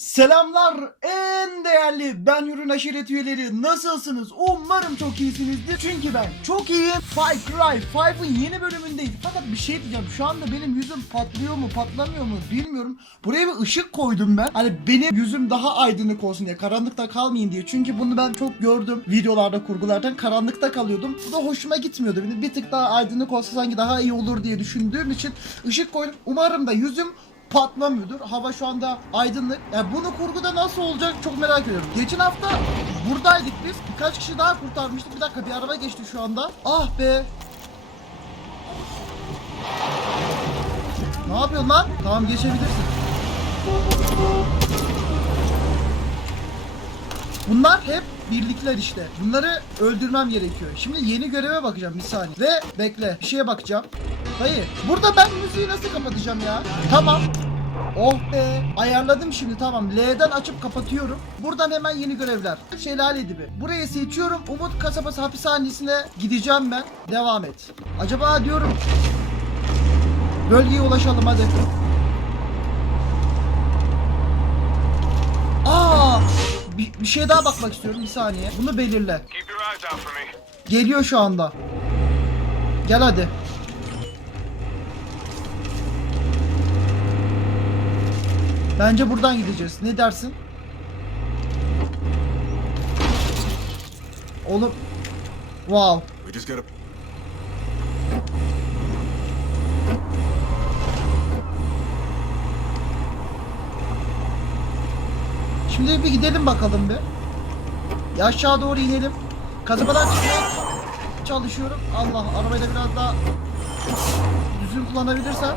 Selamlar en değerli ben Yurun aşiret üyeleri nasılsınız? Umarım çok iyisinizdir çünkü ben çok iyiyim. Far Cry 5'ın yeni bölümündeyiz. Fakat bir şey diyeceğim şu anda benim yüzüm patlıyor mu patlamıyor mu bilmiyorum. Buraya bir ışık koydum ben. Hani benim yüzüm daha aydınlık olsun diye karanlıkta kalmayayım diye. Çünkü bunu ben çok gördüm videolarda kurgulardan karanlıkta kalıyordum. Bu da hoşuma gitmiyordu. Bir, bir tık daha aydınlık olsa sanki daha iyi olur diye düşündüğüm için ışık koydum. Umarım da yüzüm patlamıyordur. Hava şu anda aydınlık. Yani bunu kurguda nasıl olacak çok merak ediyorum. Geçen hafta buradaydık biz. Birkaç kişi daha kurtarmıştık. Bir dakika bir araba geçti şu anda. Ah be. Ne yapıyorsun lan? Tamam geçebilirsin. Bunlar hep birlikler işte. Bunları öldürmem gerekiyor. Şimdi yeni göreve bakacağım bir saniye. Ve bekle bir şeye bakacağım. Hayır. Burada ben müziği nasıl kapatacağım ya? Tamam. Oh be. Ayarladım şimdi tamam. L'den açıp kapatıyorum. Buradan hemen yeni görevler. Şelale dibi. Burayı seçiyorum. Umut kasabası hapishanesine gideceğim ben. Devam et. Acaba diyorum. Bölgeye ulaşalım hadi. Aa! Bir, bir şey daha bakmak istiyorum bir saniye. Bunu belirle. Geliyor şu anda. Gel hadi. Bence buradan gideceğiz. Ne dersin? Oğlum. Wow. Şimdi bir gidelim bakalım bir. Ya aşağı doğru inelim. Kazabadan çıkmaya çalışıyorum. Allah arabayı da biraz daha düzgün kullanabilirsem.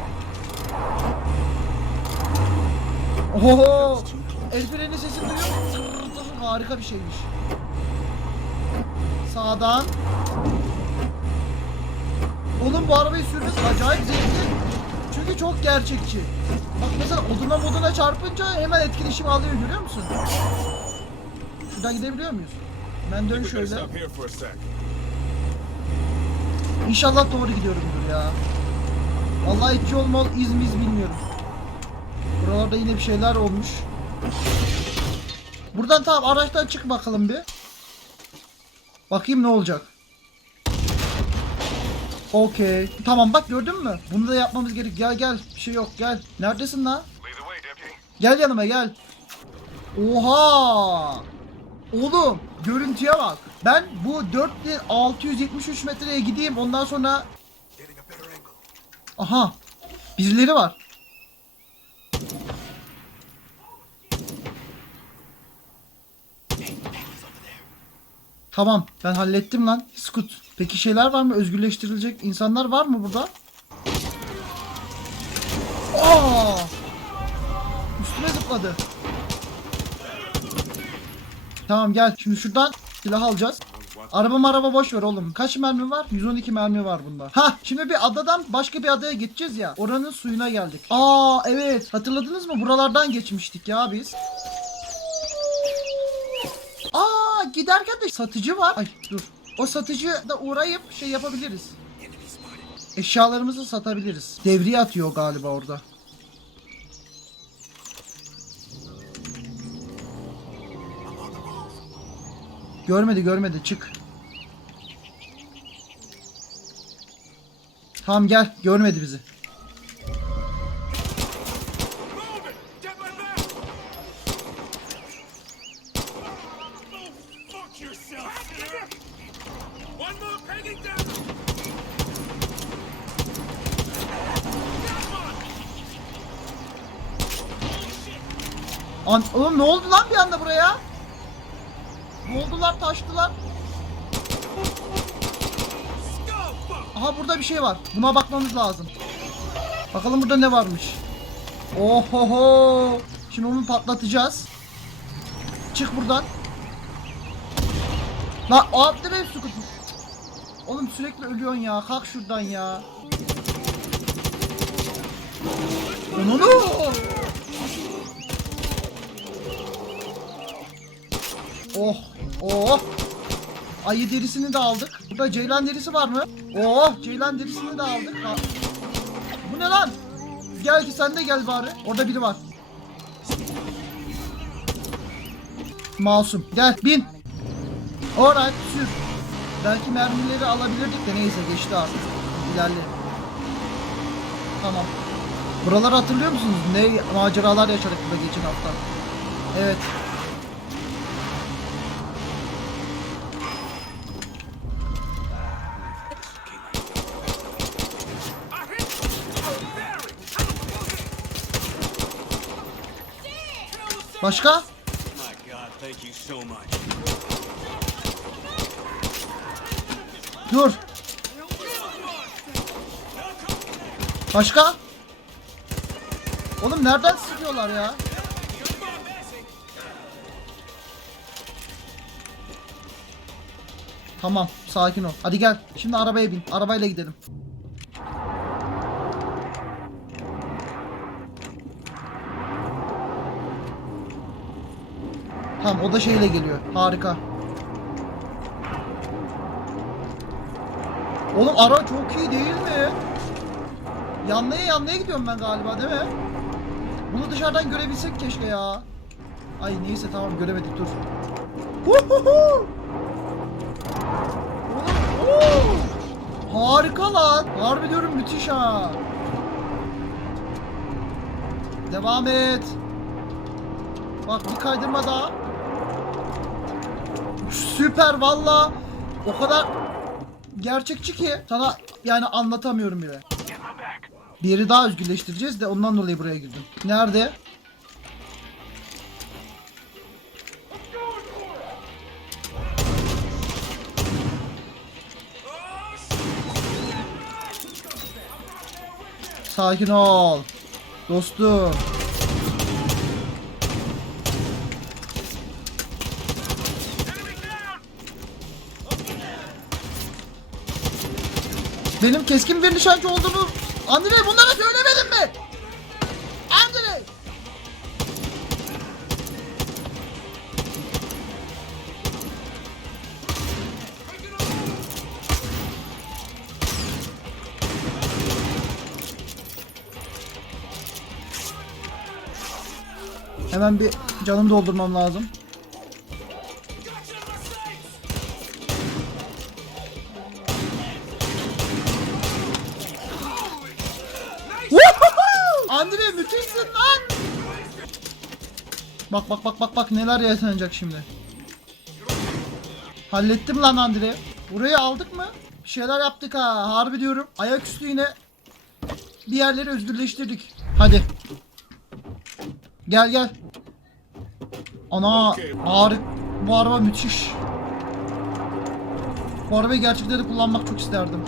Oho! El freni sesini duyuyor musun? Harika bir şeymiş. Sağdan. Oğlum bu arabayı sürmesi acayip zevkli. Çünkü çok gerçekçi. Bak mesela oduna moduna çarpınca hemen etkileşim alıyor görüyor musun? Şuradan gidebiliyor muyuz? Ben dön şöyle. İnşallah doğru gidiyorumdur ya. Vallahi hiç yol mol iz miz bilmiyorum. Buralarda yine bir şeyler olmuş. Buradan tamam araçtan çık bakalım bir. Bakayım ne olacak. Okey. Tamam bak gördün mü? Bunu da yapmamız gerek. Gel gel. Bir şey yok gel. Neredesin lan? Gel yanıma gel. Oha! Oğlum görüntüye bak. Ben bu 4673 metreye gideyim ondan sonra... Aha! Birileri var. Tamam ben hallettim lan. Skut. Peki şeyler var mı? Özgürleştirilecek insanlar var mı burada? Aa! Üstüme zıpladı. Tamam gel. Şimdi şuradan silah alacağız. Araba araba boş ver oğlum. Kaç mermi var? 112 mermi var bunda. Ha, şimdi bir adadan başka bir adaya gideceğiz ya. Oranın suyuna geldik. Aa evet. Hatırladınız mı? Buralardan geçmiştik ya biz. Aa giderken de satıcı var. Ay dur. O satıcı da uğrayıp şey yapabiliriz. Eşyalarımızı satabiliriz. Devriye atıyor galiba orada. Görmedi görmedi çık. Tamam gel görmedi bizi. An oğlum ne oldu lan bir anda buraya? Ne oldular taştılar. Aha burada bir şey var. Buna bakmamız lazım. Bakalım burada ne varmış. Ohoho. Şimdi onu patlatacağız. Çık buradan. La o attı benim su kutu. Oğlum sürekli ölüyorsun ya. Kalk şuradan ya. Onu Oh, oh. Ayı derisini de aldık. Burada ceylan derisi var mı? Oh, ceylan derisini de aldık. Ha. Bu ne lan? Gel ki sen de gel bari. Orada biri var. Masum. Gel bin. Alright sür. Belki mermileri alabilirdik de neyse geçti artık. İlerle. Tamam. Buraları hatırlıyor musunuz? Ne maceralar yaşadık burada geçen hafta. Evet. Başka? Dur. Başka? Oğlum nereden sıkıyorlar ya? Tamam, sakin ol. Hadi gel. Şimdi arabaya bin. Arabayla gidelim. Tamam, o da şeyle geliyor. Harika. Oğlum ara çok iyi değil mi? Yanlaya yanlaya gidiyorum ben galiba değil mi? Bunu dışarıdan görebilsek keşke ya. Ay neyse tamam göremedik dur. Huhuhu! Harika lan. Harbi diyorum müthiş ha. Devam et. Bak bir kaydırma daha. Süper valla. O kadar gerçekçi ki sana yani anlatamıyorum bile. Bir yeri daha özgürleştireceğiz de ondan dolayı buraya girdim. Nerede? Sakin ol. Dostum. Benim keskin bir nişancı olduğumu Andre bunlara söylemedin mi? Andre! Hemen bir canım doldurmam lazım. Andre müthişsin lan. Bak bak bak bak bak neler yaşanacak şimdi. Hallettim lan Andre. Burayı aldık mı? Bir şeyler yaptık ha. Harbi diyorum. Ayaküstü yine bir yerleri özgürleştirdik. Hadi. Gel gel. Ana ağrı bu araba müthiş. Bu arabayı gerçekten de kullanmak çok isterdim.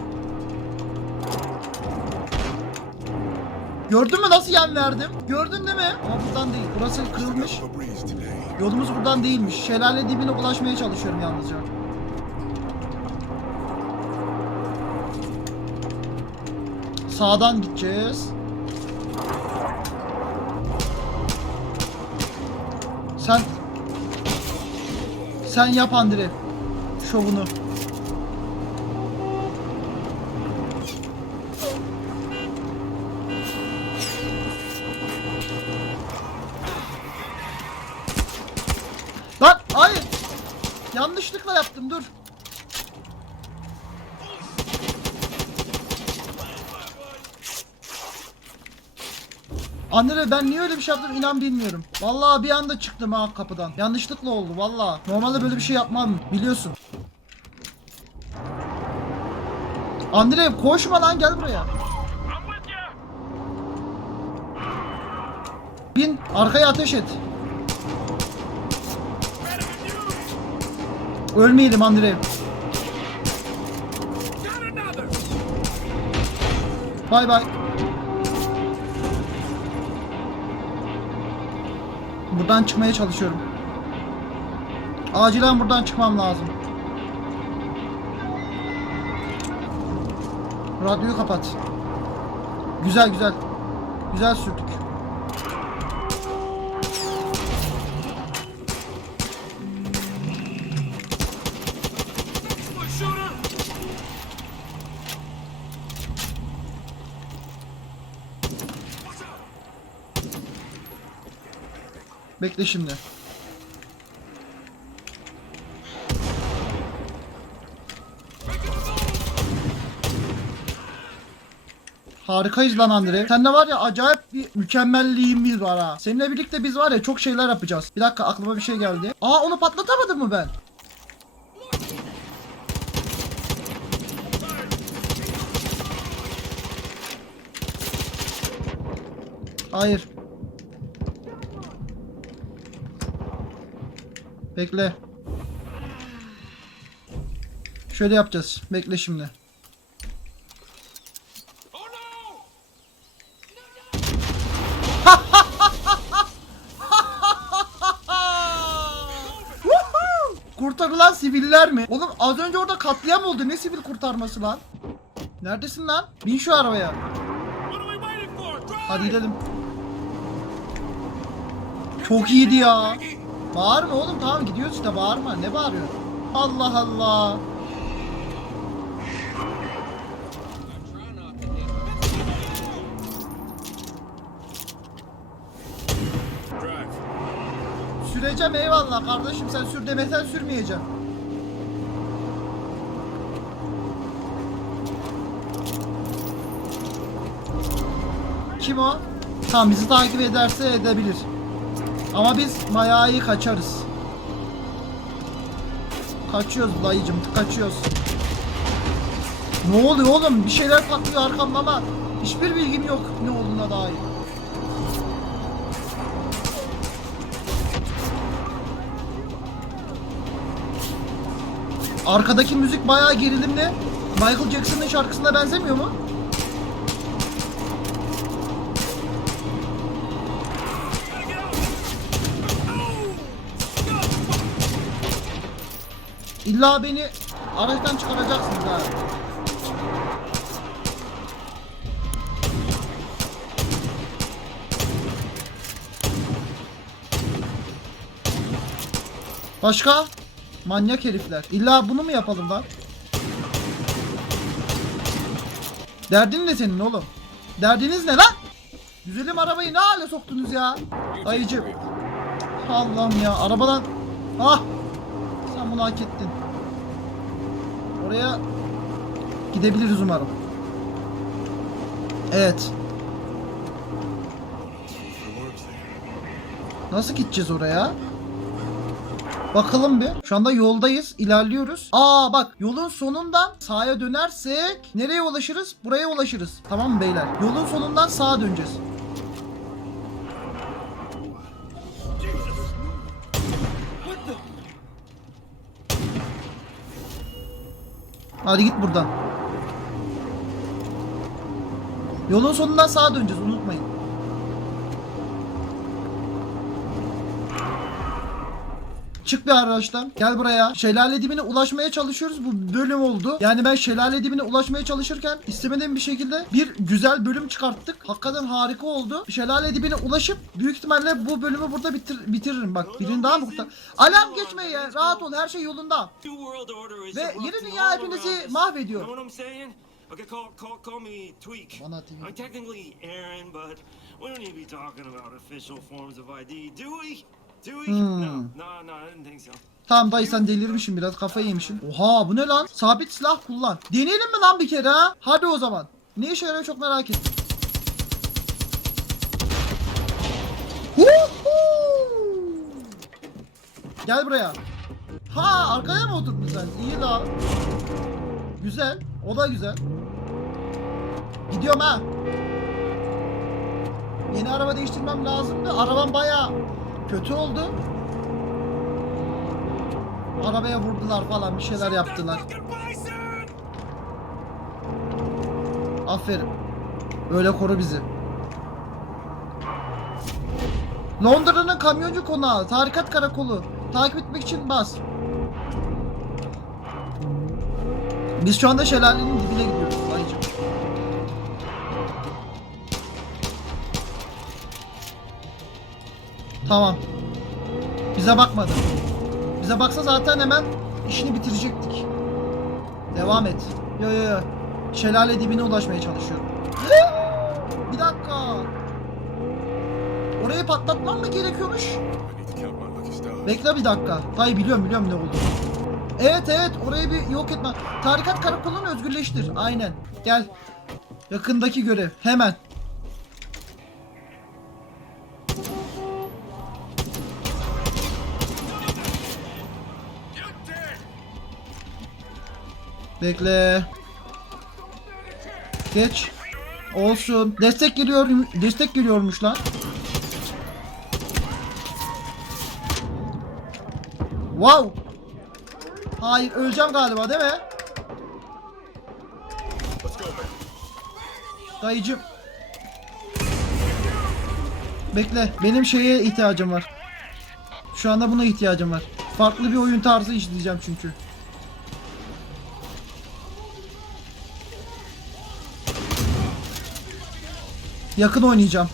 Gördün mü nasıl yan verdim? Gördün değil mi? Ama buradan değil. Burası kırılmış. Yolumuz buradan değilmiş. Şelale dibine ulaşmaya çalışıyorum yalnızca. Sağdan gideceğiz. Sen Sen yap Andre. Şovunu. Lan hayır. Yanlışlıkla yaptım dur. Anne ben niye öyle bir şey yaptım inan bilmiyorum. Vallahi bir anda çıktım ha kapıdan. Yanlışlıkla oldu vallahi. Normalde böyle bir şey yapmam biliyorsun. Andre koşma lan gel buraya. Bin arkaya ateş et. Ölmeyelim Andre. Got another. Bay bay. Buradan çıkmaya çalışıyorum. Acilen buradan çıkmam lazım. Radyoyu kapat. Güzel güzel. Güzel sürdük. Bekle şimdi. Harikayız lan Andre. Sen de var ya acayip bir mükemmelliğimiz var ha. Seninle birlikte biz var ya çok şeyler yapacağız. Bir dakika aklıma bir şey geldi. Aa onu patlatamadım mı ben? Hayır. Bekle. Şöyle yapacağız. Bekle şimdi. Kurtarılan siviller mi? Oğlum az önce orada katliam oldu. Ne sivil kurtarması lan? Neredesin lan? Bin şu arabaya. Hadi gidelim. Çok iyiydi ya. Bağırma oğlum tamam gidiyoruz işte bağırma. Ne bağırıyorsun? Allah Allah. Süreceğim eyvallah kardeşim sen sür demesen sürmeyeceğim. Kim o? Tamam bizi takip ederse edebilir. Ama biz iyi kaçarız. Kaçıyoruz dayıcım kaçıyoruz. Ne oluyor oğlum? Bir şeyler patlıyor arkamda ama hiçbir bilgim yok ne olduğuna dair. Arkadaki müzik bayağı gerilimli. Michael Jackson'ın şarkısına benzemiyor mu? İlla beni araçtan çıkaracaksınız ha. Başka? Manyak herifler. İlla bunu mu yapalım lan? Derdin ne senin oğlum? Derdiniz ne lan? Güzelim arabayı ne hale soktunuz ya? Dayıcım. Allah'ım ya arabadan... Ah! Bunu hak ettin. Oraya gidebiliriz umarım. Evet. Nasıl gideceğiz oraya? Bakalım bir. Şu anda yoldayız. ilerliyoruz. Aa bak yolun sonundan sağa dönersek nereye ulaşırız? Buraya ulaşırız. Tamam mı beyler? Yolun sonundan sağa döneceğiz. Hadi git buradan. Yolun sonundan sağa döneceğiz unutmayın. Çık bir araçtan. Gel buraya. Şelale dibine ulaşmaya çalışıyoruz. Bu bölüm oldu. Yani ben şelale dibine ulaşmaya çalışırken istemediğim bir şekilde bir güzel bölüm çıkarttık. Hakikaten harika oldu. Şelale dibine ulaşıp büyük ihtimalle bu bölümü burada bitir bitiririm. Bak birini daha mı kurtar? Alarm geçmeyi ya. Rahat ol. Her şey yolunda. Ve yeni dünya hepinizi mahvediyor. Okay, call, call, call me Tweak. I'm technically Aaron, but we don't need to be talking about official forms of ID, do we? Hmm. Tamam dayı sen delirmişsin biraz kafayı yemişsin. Oha bu ne lan? Sabit silah kullan. Deneyelim mi lan bir kere ha? Hadi o zaman. Ne işe yarıyor çok merak ettim. Gel buraya. Ha arkaya mı oturdun sen? İyi la. Güzel. O da güzel. Gidiyorum ha. Yeni araba değiştirmem lazımdı. Arabam baya kötü oldu. Arabaya vurdular falan bir şeyler yaptılar. Aferin. Böyle koru bizi. Londra'nın kamyoncu konağı, tarikat karakolu. Takip etmek için bas. Biz şu anda şelalenin dibine gidiyoruz Tamam. Bize bakmadı. Bize baksa zaten hemen işini bitirecektik. Devam et. Yo yo yo. Şelale dibine ulaşmaya çalışıyorum. bir dakika. Orayı patlatmam mı gerekiyormuş? Bekle bir dakika. Dayı biliyorum biliyorum ne oldu. Evet evet orayı bir yok etme. Tarikat karakolunu özgürleştir. Aynen. Gel. Yakındaki görev. Hemen. Bekle. Geç. Olsun. Destek geliyor. Destek geliyormuş lan. Wow. Hayır öleceğim galiba değil mi? Dayıcım. Bekle. Benim şeye ihtiyacım var. Şu anda buna ihtiyacım var. Farklı bir oyun tarzı işleyeceğim çünkü. Yakın oynayacağım.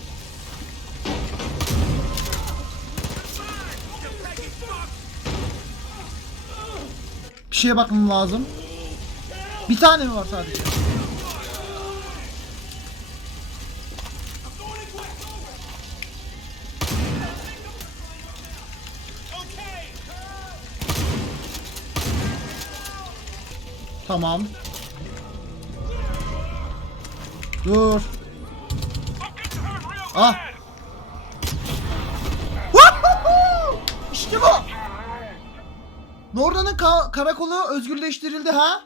Bir şeye bakmam lazım. Bir tane mi var sadece? Tamam. Dur. Ah. İşte bu. Norda'nın ka- karakolu özgürleştirildi ha?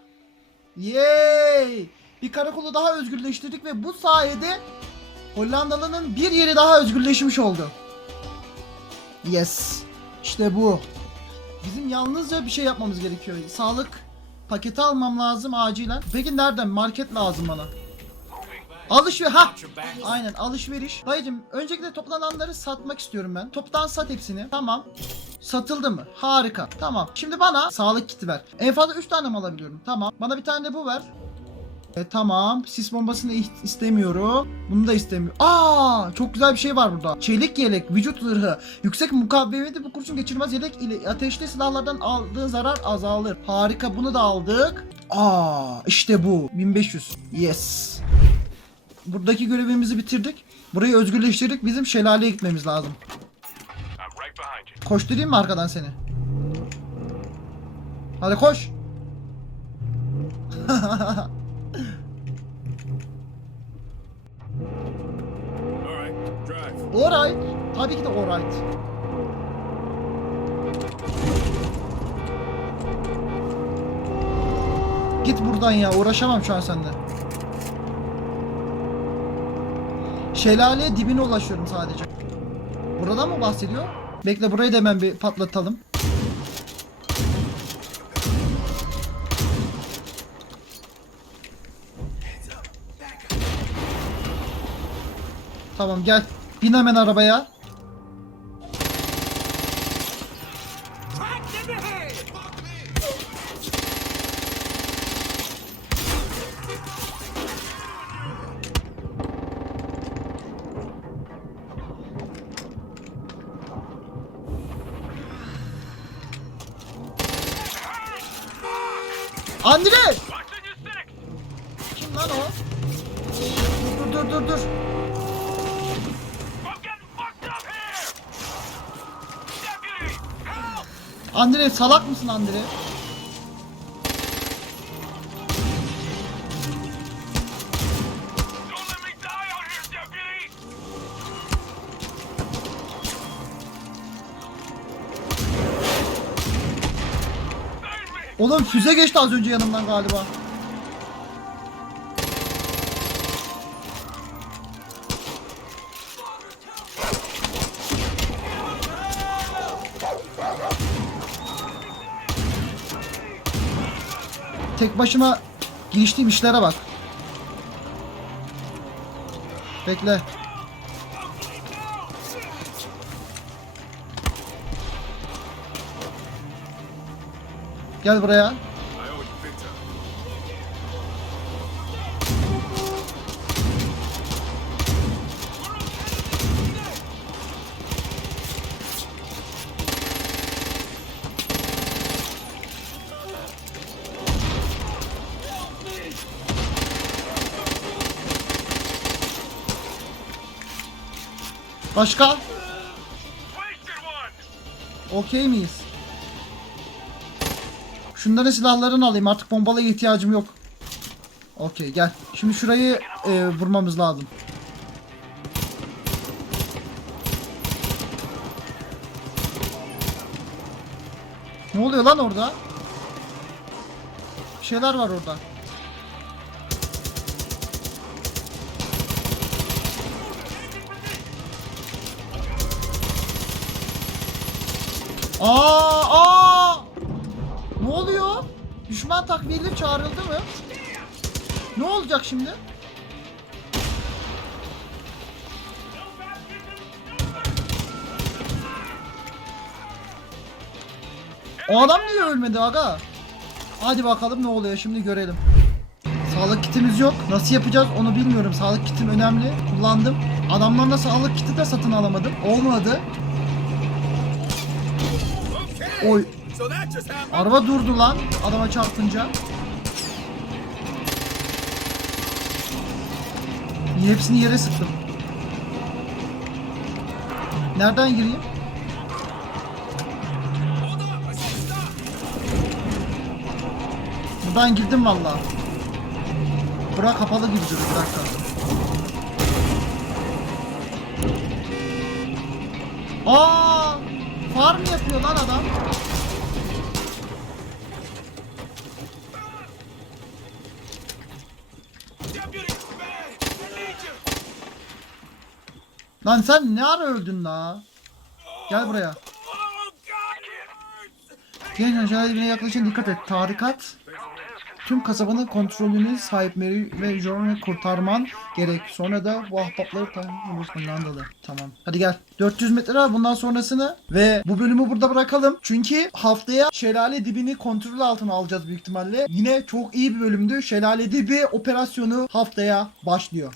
Yay! Bir karakolu daha özgürleştirdik ve bu sayede Hollandalı'nın bir yeri daha özgürleşmiş oldu. Yes. İşte bu. Bizim yalnızca bir şey yapmamız gerekiyor. Sağlık paketi almam lazım acilen. Peki nereden? Market lazım bana. Alışveriş ha. Aynen alışveriş. Dayıcım öncelikle toplananları satmak istiyorum ben. Toptan sat hepsini. Tamam. Satıldı mı? Harika. Tamam. Şimdi bana sağlık kiti ver. En fazla 3 tane mi alabiliyorum? Tamam. Bana bir tane de bu ver. E, tamam. Sis bombasını istemiyorum. Bunu da istemiyorum. Aa, çok güzel bir şey var burada. Çelik yelek, vücut zırhı, yüksek mukavemeti bu kurşun geçirmez yelek ile ateşli silahlardan aldığı zarar azalır. Harika. Bunu da aldık. Aa, işte bu. 1500. Yes. Buradaki görevimizi bitirdik. Burayı özgürleştirdik. Bizim şelaleye gitmemiz lazım. I'm right behind you. Koşturayım mı arkadan seni? Hadi koş. Alright. Tabii ki de alright. Git buradan ya. Uğraşamam şu an seninle. Şelaleye dibine ulaşıyorum sadece. Buradan mı bahsediyor? Bekle burayı da hemen bir patlatalım. Tamam gel. Bin hemen arabaya. Me. Oğlum füze geçti az önce yanımdan galiba. Tek başıma giriştiğim işlere bak. Bekle. Gel buraya. Başka? Okey miyiz? Şunların silahlarını alayım artık bombalıya ihtiyacım yok. Okey gel. Şimdi şurayı e, vurmamız lazım. Ne oluyor lan orada? Bir şeyler var orada. Aa, aa! Ne oluyor? Düşman takviyeleri çağrıldı mı? Ne olacak şimdi? O adam niye ölmedi aga? Hadi bakalım ne oluyor şimdi görelim. Sağlık kitimiz yok. Nasıl yapacağız onu bilmiyorum. Sağlık kitim önemli. Kullandım. Adamdan da sağlık kiti de satın alamadım. Olmadı. Oy. Araba durdu lan adama çarpınca. Niye hepsini yere sıktım? Nereden gireyim? Buradan girdim valla. Bura kapalı gibi duruyor bir dakika. Aa! Farm yapıyor lan adam. Lan sen ne ara öldün la? Gel buraya. Genç aşağıya dibine yaklaşın dikkat et. Tarikat tüm kasabanın kontrolünü sahip Mary ve John'u kurtarman gerek. Sonra da bu ahbapları tanımladı. Tamam. Hadi gel. 400 metre var bundan sonrasını ve bu bölümü burada bırakalım. Çünkü haftaya şelale dibini kontrol altına alacağız büyük ihtimalle. Yine çok iyi bir bölümdü. Şelale dibi operasyonu haftaya başlıyor.